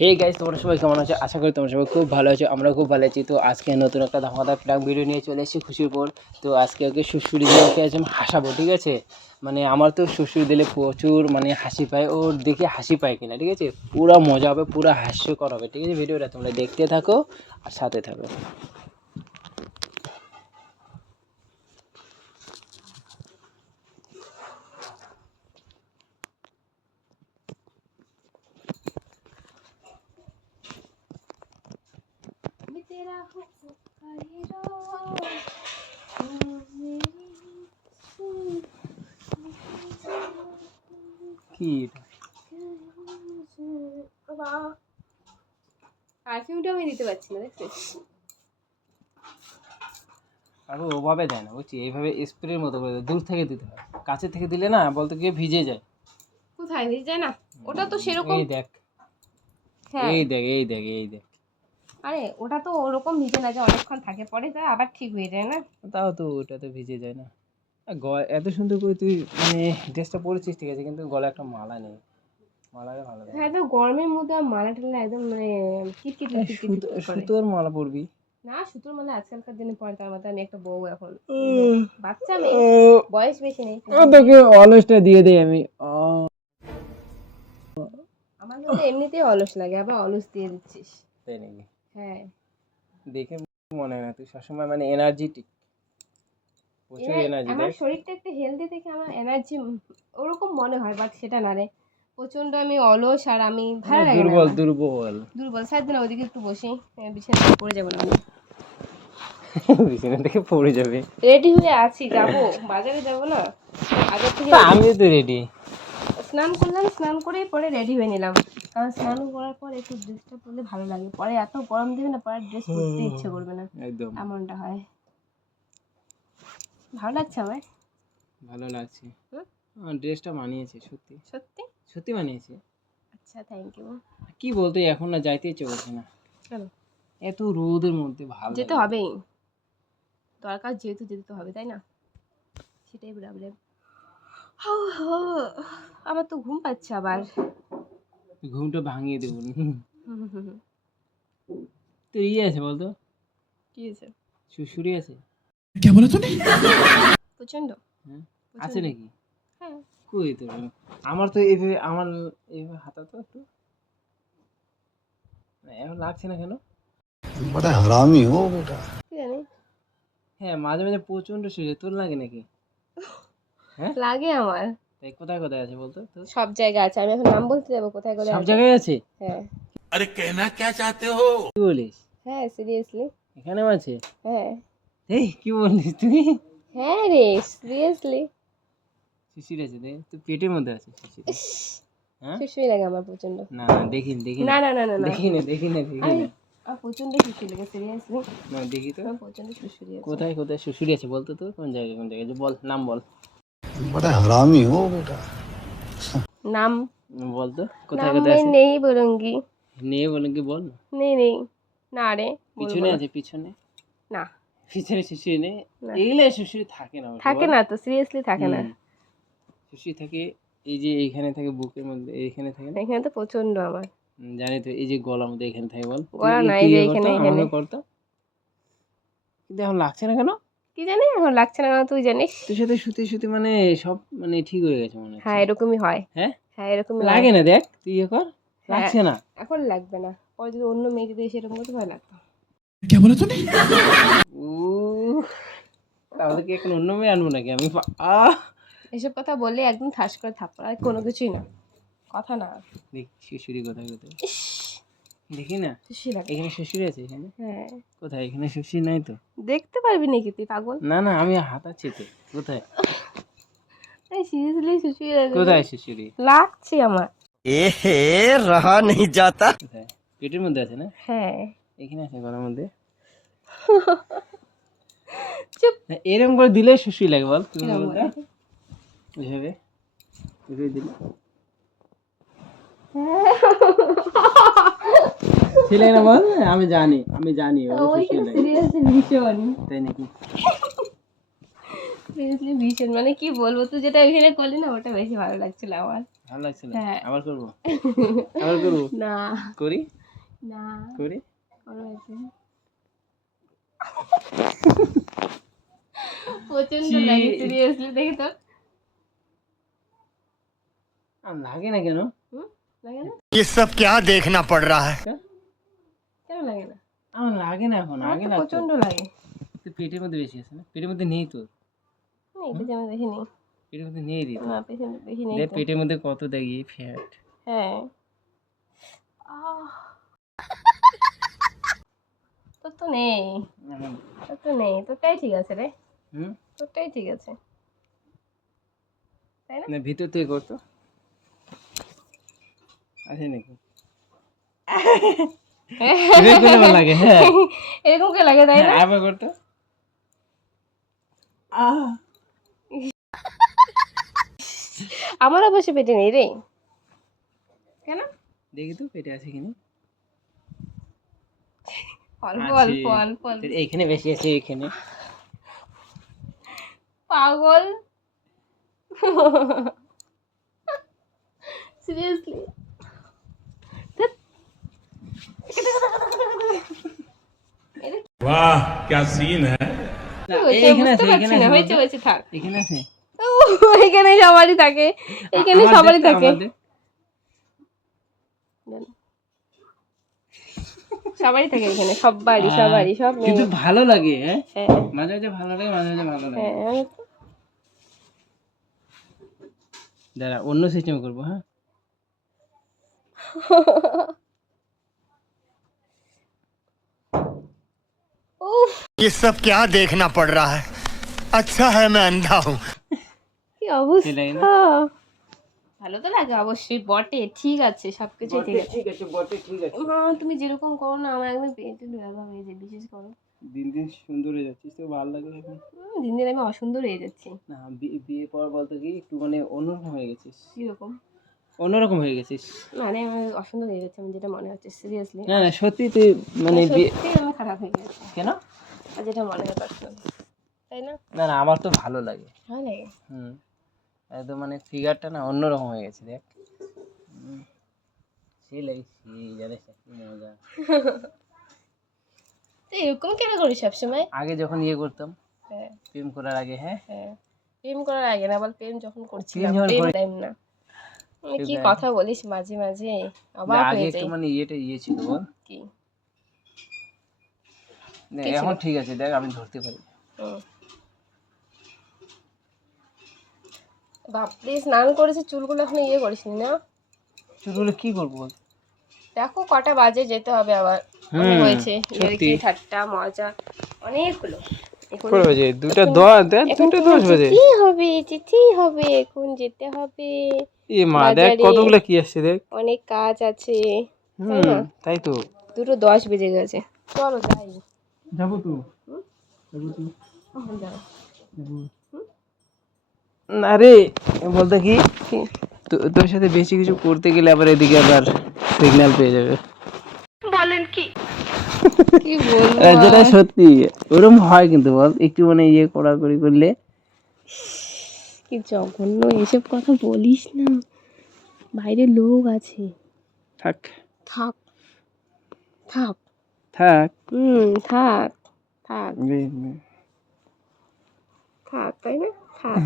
Hey guys, তোমরা সবাই কেমন আছো? আশা করি তোমরা সবাই খুব ভালো আছো। আমরা খুব ভালো আছি। তো আজকে নতুন একটা ধামাকাদার প্র্যাঙ্ক ভিডিও নিয়ে চলে এসেছি খুশির পর। তো আজকে ওকে সুড়সুড়ি দিয়ে ওকে আজ আমি হাসাবো, ঠিক আছে? মানে আমার তো সুড়সুড়ি দিলে প্রচুর মানে হাসি পায়, ওর দেখে হাসি পায় কিনা, ঠিক আছে? পুরো মজা হবে, পুরো হাস্যকর হবে, ঠিক আছে? ভিডিওটা তোমরা দেখতে থাকো আর সাথে থাকো। কি পারফিউমটা আমি দিতে পারছি না, দেখছিস? আর ওভাবে দেয় না, বুঝছি? এইভাবে স্প্রের মতো করে দেয়, দূর থেকে দিতে হয়। কাছে থেকে দিলে না বলতে গিয়ে ভিজে যায়। কোথায় ভিজে যায় না? ওটা তো সেরকম। এই দেখ, হ্যাঁ, এই দেখ, এই দেখ, এই দেখ। আরে ওটা তো ওরকম ভিজে না যে অনেকক্ষণ থাকে, পরে তো আবার ঠিক হয়ে যায় না। তাও তো ওটা তো ভিজে যায় না। আর এত সুন্দর করে তুই মানে ড্রেসটা পরেছিস, ঠিক আছে, কিন্তু গলায় একটা মালা নেই। মালাটা ভালো লাগে। হ্যাঁ, তো গরমের মধ্যে মালা টালা একদম মানে কিটকিট কিটকিট করে। সুতোর মালা পরবি? না, সুতোর মালা আজকালকার দিনে পরে, তার মধ্যে আমি একটা বউ এখন, বাচ্চা মেয়ে, বয়স বেশি নেই। তোকে অলসটা দিয়ে দেই আমি। আমার কিন্তু এমনিতেই অলস লাগে, আবার অলস দিয়ে দিচ্ছিস। তাই নাকি? হ্যাঁ, দেখে মনে হয় না তুই সবসময় মানে এনার্জেটিক, প্রচুর এনার্জি। আমার দেখ, শরীরটা একটু হেলদি দেখে আমার এনার্জি ওরকম মনে হয়, বাট সেটা না রে। প্রচন্ড আমি অলস, আর আমি ভালো লাগে না দুর্বল আমার। দুর্বল। দুর্বল সাইড দিন, ওইদিকে একটু বসি, বিছানা থেকে পড়ে যাবো না আমি। বিছানা থেকে পড়ে যাবে। রেডি হয়ে আছি, যাবো বাজারে, যাবো না আগের থেকে। আমি তো রেডি। স্নান করলাম, স্নান করে পরে রেডি হয়ে নিলাম, কারণ স্নান করার পর একটু ড্রেসটা পরলে ভালো লাগে, পরে এত গরম দেবে না, পরে ড্রেস পরতে ইচ্ছে করবে না, একদম এমনটা হয়। ভালো লাগছে আমার। ভালো লাগছে। আমার ড্রেসটা মানিয়েছে, সত্যি সত্যি? সত্যি মানিয়েছে। আচ্ছা, থ্যাংক ইউ। কি বলতে, এখন না যাইতে ইচ্ছে করছে না। কেন? এত রোদের মধ্যে ভালো যেতে লাগে না। হবেই, দরকার যেহেতু যেতে তো হবে, তাই না? সেটাই প্রবলেম। আমার তো ঘুম পাচ্ছে আবার। ঘুমটা ভাঙিয়ে দেবো। হুম। তো ইয়ে আছে বলতো, কি হয়েছে? শুশুড়ি আছে? প্রচন্ড। হ্যাঁ, আছে নাকি? হ্যাঁ। কই তোর? আমার তো এইভাবে, আমার এইভাবে হাতা তো একটু এখন লাগছে না কেন? बड़ा हरामी हो बेटा। কি জানি, হ্যাঁ, মাঝে মাঝে প্রচন্ড শুয়ে, তোর লাগে নাকি? হ্যাঁ, লাগে আমার। তাই কোথায় কোথায় আছে বলতো তোর? সব জায়গায় আছে, আমি এখন নাম বলতে যাবো কোথায় কোথায় সব আছে? জায়গায় আছে? হ্যাঁ। কি বলিস? হ্যাঁ, সিরিয়াসলি। এখানেও আছে? হ্যাঁ। এই কি বলিস তুই? হ্যাঁ রে, সিরিয়াসলি। শিশির আছে? দেখ তো, পেটের মধ্যে আছে শিশির। হ্যাঁ, সুসুই লাগে আমার প্রচন্ড। না না, দেখি দেখি না না, না না না না, দেখি না, দেখি না, দেখি আরে না। আমার প্রচন্ড সুসুই লাগে, সিরিয়াসলি। না, দেখি তো। আমার প্রচন্ড সুসুই আছে। কোথায় কোথায় শ্বশুরি আছে বলতো? তো কোন জায়গায়, কোন জায়গায়, যে বল, নাম বল। बड़ा हरामी हो बेटा। নাম? বলতো কোথায় নাম কোথায় मैं আছে? नहीं बोलूंगी। নিয়ে বলেন কি, বল। नहीं नहीं, না রে, বলবো পিছনে না। আছে, পিছনে। না, পিছনে শ্বশুরি নেই? না। এগুলো শ্বশুরি থাকে না, থাকে না তো, সিরিয়াসলি থাকে না। শ্বশুরি থাকে এই যে এইখানে থাকে, বুকের মধ্যে এইখানে থাকে না? এখানে তো প্রচন্ড আমার। জানি তো, এই যে গলার মধ্যে এখানে থাকে। বল গলা না, তুই এই যে ইয়ে এখানে, করতো, এখানে। আমাকে করতো। কিন্তু এখন লাগছে না কেন? কি জানি এখন লাগছে না, তুই জানিস। তোর সাথে শুতে শুতে মানে সব মানে ঠিক হয়ে গেছে মনে হচ্ছে। হ্যাঁ, এরকমই হয়। হ্যাঁ, হ্যাঁ, এরকমই হয়। লাগে না, দেখ তুই ইয়ে কর, হ্যাঁ, লাগছে না। এখন লাগবে না, পরে যদি অন্য মেয়ে যদি এসে এরকম করতে, ভয় লাগতো। তাহলে কি এখন অন্য মেয়ে আনবো নাকি আমি? আহ, এসব কথা বললে একদম ঠাস করে থাপ্পড়, আর কোনো কিছুই না, কথা না। দেখ শ্বশুরি কোথায় কোথায়, দেখি না। খুশি লাগে। এখানে শ্বশুরি আছে এখানে? হ্যাঁ। কোথায়? এখানে শ্বশুরি নাই তো। দেখতে পারবি নাকি তুই, পাগল? না না, আমি হাতাচ্ছি তো। কোথায় সিরিয়াসলি সুশি লাগে। কোথায় শ্বশুরি? লাগছে আমার। एहे रहा नहीं जाता। কোথায়? পেটের মধ্যে আছে না? হ্যাঁ। এখানে আছে গলার মধ্যে। চুপ। না, এরকম করে দিলে শ্বশুরি লাগে, বল তুমি কিরম বলতে। বলে? এইভাবে এইভাবে দিলে ছিলে না, বল। আমি জানি, আমি জানি ওটা শ্বশুরি লাগে। সিরিয়াসলি ভীষণ। তাই নাকি? সিরিয়াসলি ভীষণ, মানে কি বলবো, তুই যেটা এখানে করলি না ওটা বেশি ভালো লাগছিল আমার। ভালো লাগছে না? হ্যাঁ। আবার করবো? আবার করবো? না করি? না করি? করো এতে। প্রচন্ড লাগে সিরিয়াসলি, দেখে তো। লাগে না কেন? লাগে না? ये सब क्या देखना पड़ रहा है? কেন লাগে না? আমার লাগে না এখন, আমার আগে তো লাগতো। প্রচন্ড লাগে। তো পেটের মধ্যে বেশি আছে না? পেটের মধ্যে নেই তো? না, এটা যেমন বেশি নেই। পেটের মধ্যে নেই রে। না, পেছনে বেশি নেই দেখ তো। পেটের মধ্যে কত দেখি ফ্যাট। হ্যাঁ। তোর তো নেই, তোর তো নেই, তোরটাই ঠিক আছে রে, হুম? তোরটাই ঠিক আছে, তাই না? না ভিতর থেকে করতো আছে নাকি? এরকম করে ভালো লাগে, হ্যাঁ। এরকম কে লাগে, তাই না? হ্যাঁ, আবার করতো। আমার অবশ্য পেটে নেই রে। কেন? দেখি তো পেটে আছে কিনা। অল্প আছে। অল্প অল্প অল্প। এইখানে বেশি আছে, এইখানে। পাগল। সিরিয়াসলি। वाह क्या सीन है। না, এইখানে আছে, এইখানে আছে, হয়েছে হয়েছে, থাক। এখানে আছে। এখানে সবারই থাকে, এখানে আমার সবারই দেখতে, থাকে, আমার দেখ। সবারই থাকে এখানে, সবারই সবারই, সব কিন্তু ভালো লাগে, হ্যাঁ। হ্যাঁ মাঝে মাঝে ভালো লাগে, মাঝে মাঝে ভালো লাগে। হ্যাঁ। দাঁড়া অন্য সিস্টেম করবো, হ্যাঁ। উফ, ये सब क्या देखना पड़ रहा है? अच्छा है मैं अंधा हूँ। কি অবস্থা। লাগে না? ভালো তো লাগে অবশ্যই, বটে, ঠিক আছে, সবকিছুই ঠিক আছে। ঠিক আছে, বটে ঠিক আছে। মা, তুমি যেরকম করো না, আমার একদম পেট ব্যবহার হয়ে যায়, বিশেষ করে দিন দিন সুন্দর হয়ে যাচ্ছিস, তো ভালো লাগে এখন। দিন দিন আমি অসুন্দর হয়ে যাচ্ছি। না বিয়ে পর বলতে কি একটু মানে অন্যরকম হয়ে গেছিস, কিরকম? অন্যরকম হয়ে গেছিস। মানে আমি অসুন্দর হয়ে যাচ্ছি, আমি যেটা মনে হচ্ছে, সিরিয়াসলি। না না সত্যি তুই মানে বিয়ে সত্যি আমি খারাপ হয়ে গেছি, কেন? আর যেটা মনে হয় পার্সোনালি, তাই না? না না আমার তো ভালো লাগে। ভালো লাগে। হুম, একদম মানে ফিগারটা না অন্যরকম হয়ে গেছে দেখ। সেই লাগছে, জানিস না কি মজা। তো এরকম কেন করিস সবসময়? আগে যখন ইয়ে করতাম, হ্যাঁ প্রেম করার আগে, হ্যাঁ। হ্যাঁ, প্রেম করার আগে না, বল প্রেম যখন করছিলাম, যখন প্রেম করি- টাইম না। মানে কি প্রেম কথা বলিস মাঝে মাঝে, না, অবাক আগে হয়ে একটু যাই। মানে ইয়েটা ইয়ে ছিল বল। কি? না, কি ছিল? এখন ঠিক আছে দেখ, আমি ধরতে পারি। হুম। বাপরে, স্নান করেছে, চুলগুলো এখনো ইয়ে করিসনি না? চুলগুলো কি করবো বল? দেখো কটা বাজে, যেতে হবে আবার। অনেক হয়েছে, ইয়ার্কি ঠাট্টা মজা অনেকগুলো। এখন কটা বাজে? 2:10 দেখ, এখন 2:10 বাজে। যেতেই হবে, যেতেই হবে, এখন যেতে হবে। এ মা দেখ বাজারে কতগুলো কি আসছে দেখ। অনেক কাজ আছে, তাই হুম, না? তাই তো। 2:10 বেজে গেছে, চলো যাই। যাবো তো, যাবো তো। কখন যাবো? না রে বলতে কি, কি? তোর সাথে বেশি কিছু করতে গেলে আবার এদিকে আবার সিগন্যাল পেয়ে যাবে। কি বলবো যেটা আর? সত্যি ওরকম হয় কিন্তু বল, একটু মানে ইয়ে কড়াকড়ি করলে। কি জঘন্য, এসব কথা বলিস না, বাইরে লোক আছে। থাক থাক থাক, থাক। থাক থাক বে- বে- থাক, তাই না? থাক।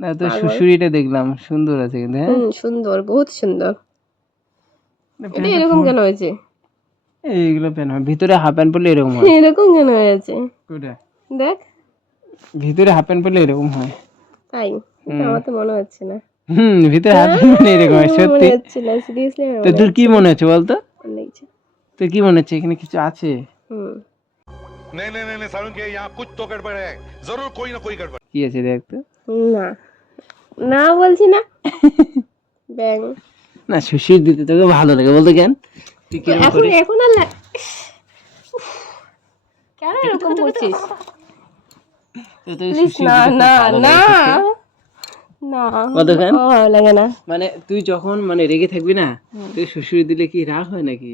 না তোর শ্বশুরিটা দেখলাম সুন্দর আছে কিন্তু, হ্যাঁ। সুন্দর, বহুত সুন্দর। না, এটা প্যান্টটা এরকম কেন হয়েছে? এইগুলো প্যান্ট হয়, ভিতরে হাফ প্যান্ট পরলে এরকম হয়। এরকম কেন হয়েছে? কোটা দেখ, ভিতরে হাফ প্যান্ট পরলে এরকম হয়। তাই? কিন্তু আমার তো মনে হচ্ছে না। ভিতরে হাফ প্যান্ট পরলে এরকম হয়, আমার সত্যি। মনে হচ্ছে না, সিরিয়াসলি তো তোর কি মনে হচ্ছে বলতো? মনে লাগছে। তোর কি মনে হচ্ছে এখানে কিছু আছে? नहीं नहीं नहीं सारुण के यहाँ कुछ तो गड़बड़ है, जरूर कोई ना कोई गड़बड़। কি আছে দেখ তো। না না বলছি না, ব্যাং। না শ্বশুর দিতে তোকে ভালো লাগে বলতে, কেন তুই কি এখন এখন আর কেন এরকম করছিস? প্লিজ না না না না, কতক্ষণ? ভালো লাগে না। মানে তুই যখন মানে রেগে থাকবি না, তুই শ্বশুর দিলে কি রাগ হয় নাকি,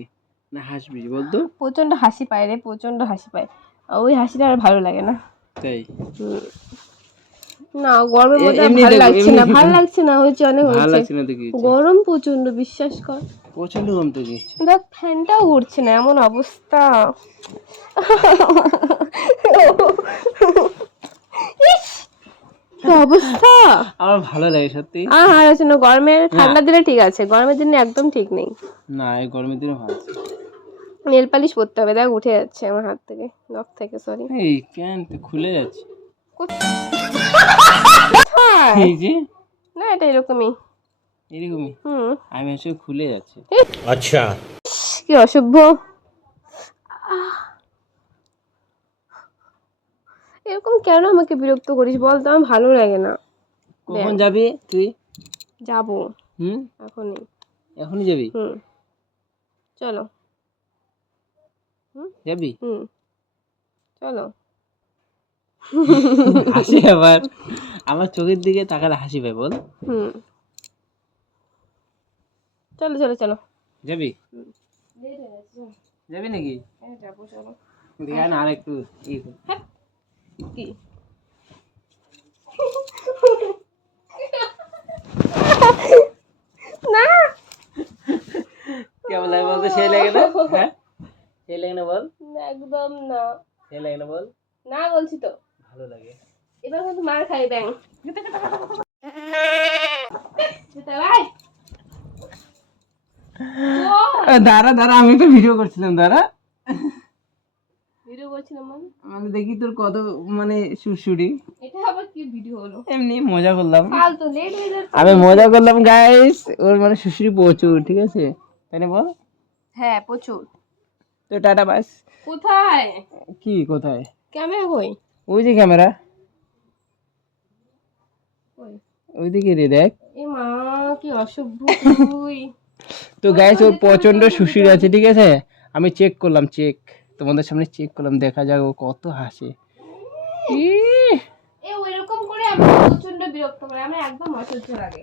না হাসবি বলতো? প্রচন্ড হাসি পায় রে, প্রচন্ড হাসি পায়, ওই হাসিটা আর ভালো লাগে না। তাই না গরমের মধ্যে এমনি ভালো দেখো, লাগছে না, এমনি ভালো লাগছে না, হয়েছে অনেক ভালো হয়েছে। লাগছে না তো কি হয়েছে? গরম প্রচন্ড, বিশ্বাস কর। প্রচন্ড গরম তো কি দেখ ফ্যানটাও ঘুরছে না, এমন অবস্থা। ইস, কি অবস্থা। আমার ভালো লাগে সত্যি। আর আর আছে না, গরমে ঠান্ডা দিলে ঠিক আছে, গরমের দিনে একদম ঠিক নেই। না এই গরমের দিনে ভালো আছে। নেল পালিশ পরতে হবে, দেখ উঠে যাচ্ছে আমার হাত থেকে, নখ থেকে, সরি। এই কেন তো খুলে যাচ্ছে হ্যাঁ এই যে না, এটা এরকমই। এরকমই আমি আসলে খুলে যাচ্ছে। अच्छा কি অসভ্য। এরকম কেন আমাকে বিরক্ত করিস বল তো, আমার ভালো লাগে না। কখন যাবি তুই? যাবো হুম এখনই। এখনই যাবি? চলো। যাবি? চলো। হাসি আবার আমার চোখের দিকে তাকালে হাসি পায় বল। চলো চলো চলো। যাবি? যাবি নাকি? যাবো, চলো। দেখা না আর একটু কি না কেমন লাগে বলতো? সেই লাগে না? হ্যাঁ সেই লাগে না বল? একদম না, সেই লাগে না বল? না বলছি তো। ভালো লাগে। এবার কিন্তু মার খাই ব্যাং। দাঁড়া দাঁড়া আমি তো ভিডিও করছিলাম, দাঁড়া। ভিডিও করছিলাম মানে? মানে দেখি তোর কত মানে সুরসুরি। এটা আবার কি ভিডিও হলো? এমনি মজা করলাম, ফালতু লেট হয়ে যাচ্ছে। আমি মজা করলাম গাইস। ওর মানে সুরসুরি প্রচুর, ঠিক আছে তাই না বল? হ্যাঁ প্রচুর। তো টাটা বাস। কোথায়? কি কোথায়? ক্যামেরা কই? ওই যে ক্যামেরা কই? ওইদিকে রে, দেখ। এ মা কি অসভ্য তুই। তো গাইস ওর প্রচন্ড সুশীল আছে, ঠিক আছে। আমি চেক করলাম, তোমাদের সামনে চেক করলাম, দেখা যাক ও কত হাসে। এ ওইরকম করে আমি প্রচন্ড বিরক্ত করে, আমার একদম অসহ্য লাগে।